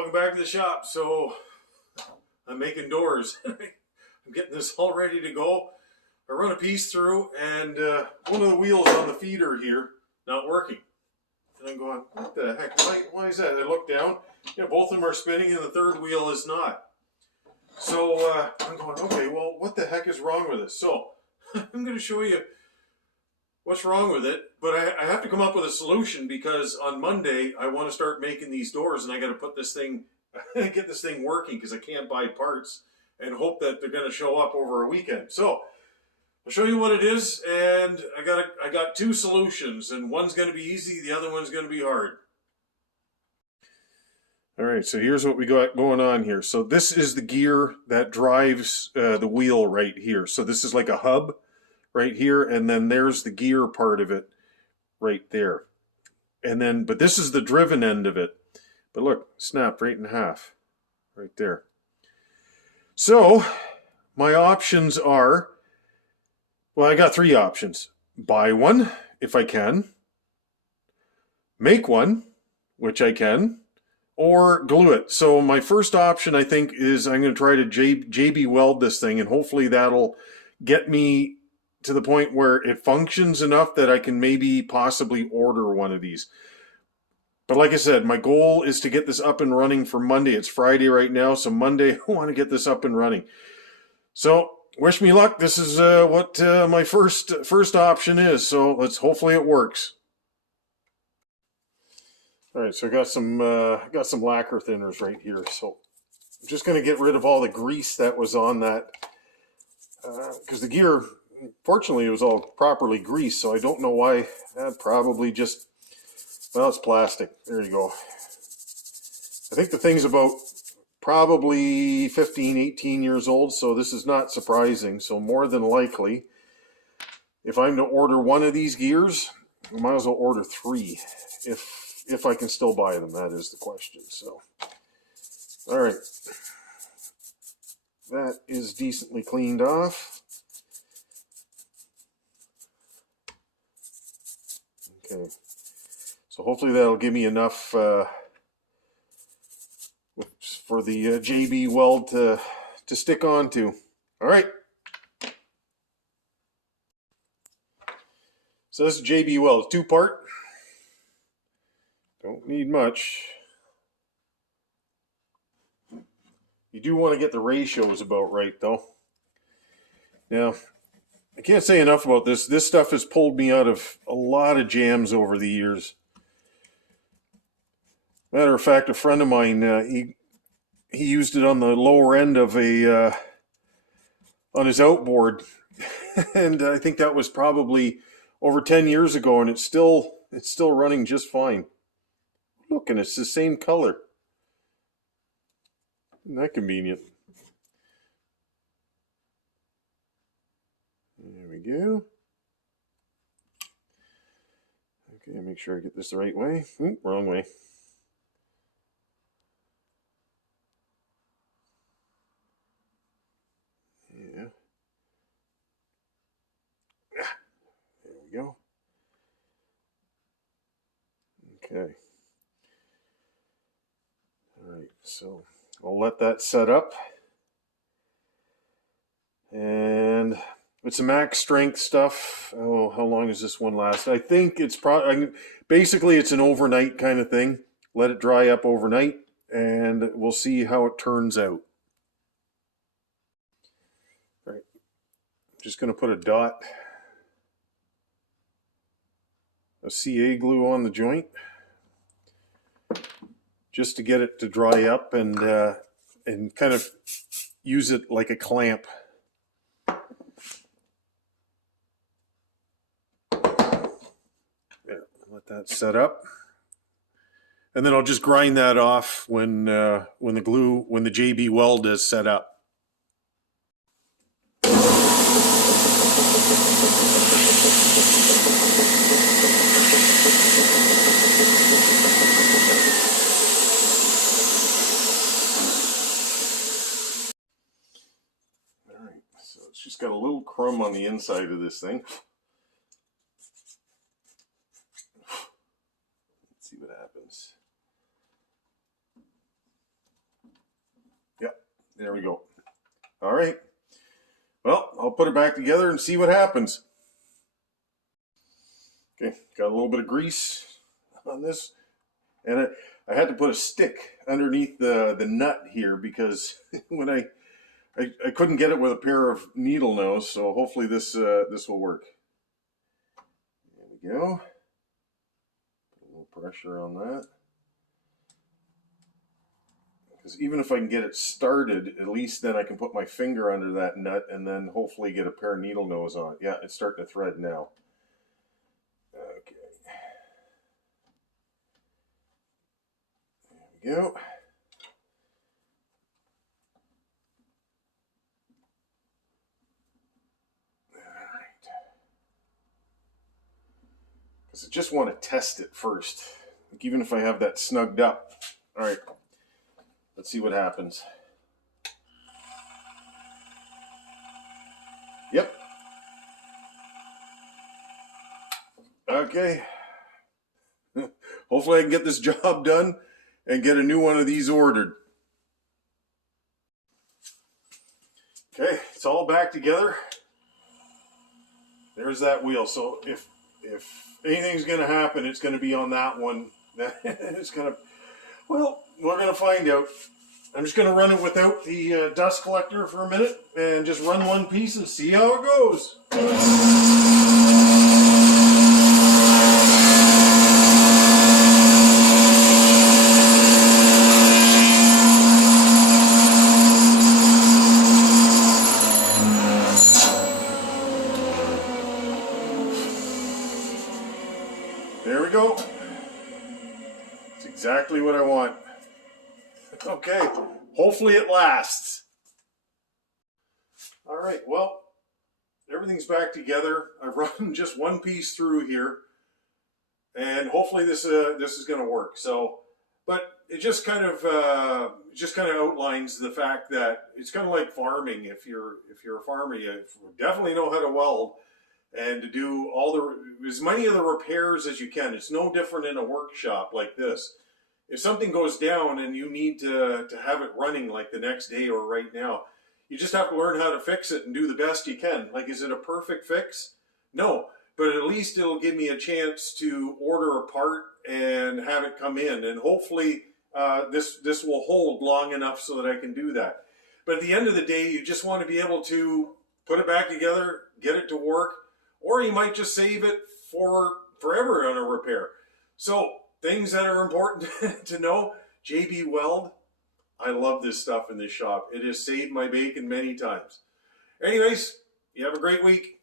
Welcome back to the shop. So I'm making doors. I'm getting this all ready to go. I run a piece through and one of the wheels on the feeder here not working. And I'm going, what the heck? Why is that? I look down. Both of them are spinning and the third wheel is not. So I'm going, okay, well, what the heck is wrong with this? So I'm going to show you what's wrong with it, but I have to come up with a solution because on Monday I want to start making these doors and I got to put this thing, get this thing working because I can't buy parts and hope that they're going to show up over a weekend. So I'll show you what it is, and I got two solutions, and one's going to be easy, the other one's going to be hard. All right, so here's what we got going on here. So this is the gear that drives the wheel right here. So this is like a hub right here, and then there's the gear part of it right there. And then, but this is the driven end of it. But look, snapped right in half, right there. So my options are, well, I got three options. Buy one, if I can. Make one, which I can. Or glue it. So my first option, I think, is I'm going to try to JB weld this thing, and hopefully that'll get me to the point where it functions enough that I can maybe possibly order one of these. But like I said, my goal is to get this up and running for Monday. It's Friday right now, so Monday I want to get this up and running. So wish me luck. This is what my first option is. So hopefully it works. All right, so I got some lacquer thinners right here. So I'm just going to get rid of all the grease that was on that because the gear, fortunately, it was all properly greased. So I don't know why. Probably just, well, it's plastic. There you go. I think the thing's about probably 15, 18 years old. So this is not surprising. So more than likely, if I'm to order one of these gears, I might as well order three if I can still buy them. That is the question. So, all right, that is decently cleaned off. Okay, so hopefully that'll give me enough for the JB weld to stick onto. All right. So this is JB weld, two-part. Don't need much. You do want to get the ratios about right, though. Now, I can't say enough about this. This stuff has pulled me out of a lot of jams over the years. Matter of fact, a friend of mine, he used it on the lower end of on his outboard, and I think that was probably over 10 years ago, and it's still running just fine. Look, and it's the same color. Isn't that convenient? There we go. Okay, make sure I get this the right way. Oop, wrong way. Yeah. There we go. Okay. All right, so I'll let that set up. And with some max strength stuff, oh, how long does this one last? I think it's basically it's an overnight kind of thing. Let it dry up overnight, and we'll see how it turns out. All right, I'm just going to put a dot of CA glue on the joint, just to get it to dry up and kind of use it like a clamp. There, let that set up, and then I'll just grind that off when the JB weld is set up. So it's just got a little crumb on the inside of this thing. Let's see what happens. There we go. All right. Well, I'll put it back together and see what happens. Okay, got a little bit of grease on this. And I had to put a stick underneath the nut here because when I couldn't get it with a pair of needle nose, so hopefully this will work. There we go. Put a little pressure on that. Because even if I can get it started, at least then I can put my finger under that nut and then hopefully get a pair of needle nose on it. Yeah, it's starting to thread now. Okay. There we go. Because I just want to test it first. Like even if I have that snugged up. All right. Let's see what happens. Yep. Okay. Hopefully I can get this job done and get a new one of these ordered. Okay, it's all back together. There's that wheel. So if anything's going to happen, it's going to be on that one. It's going to, well, we're going to find out. I'm just going to run it without the dust collector for a minute and just run one piece and see how it goes. There we go. It's exactly what I want. Okay, hopefully it lasts. All right, well, everything's back together. I've run just one piece through here, and hopefully this is going to work. So, but it just kind of outlines the fact that it's kind of like farming. If you're a farmer, you definitely know how to weld and to do as many of the repairs as you can. It's no different in a workshop like this. If something goes down and you need to have it running like the next day or right now, you just have to learn how to fix it and do the best you can. Like, is it a perfect fix? No, but at least it'll give me a chance to order a part and have it come in. And hopefully this will hold long enough so that I can do that. But at the end of the day, you just want to be able to put it back together, get it to work, or you might just save it for forever on a repair. So, things that are important to know, JB Weld. I love this stuff in this shop. It has saved my bacon many times. Anyways, you have a great week.